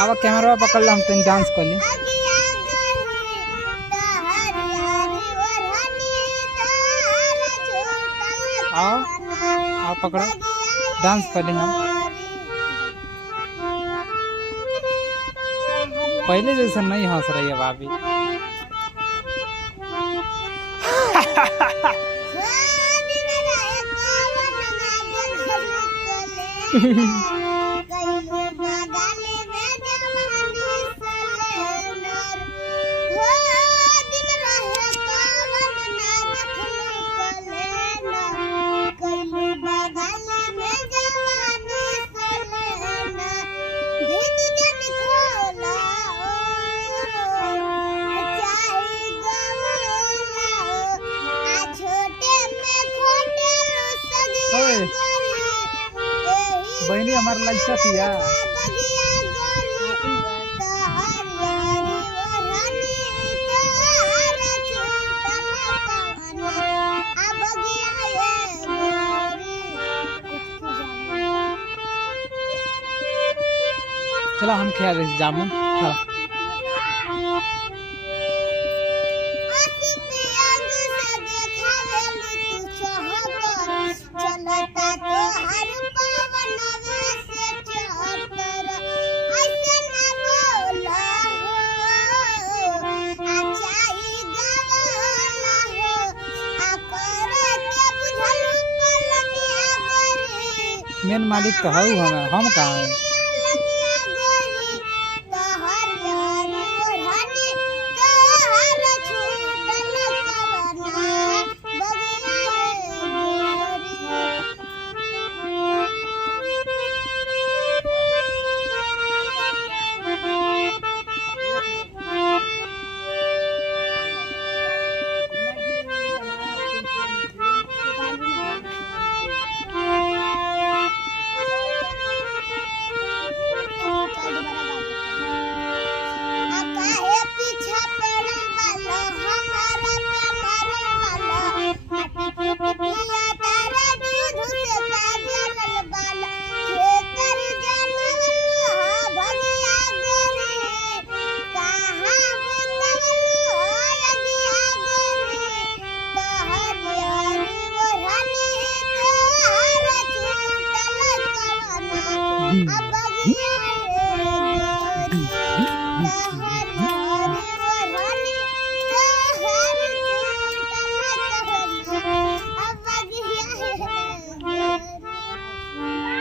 आवा कैमरा पकड़ ला हम तनी डांस कर ली। आओ आओ पकड़ो डांस कर ली हम। पहले जैसा नहीं हंस रही है भाभी। बहनी हमारे लज्जा पिया चलो हम खा रहे जामुन। मेन मालिक तो है हम कहाँ हैं। अब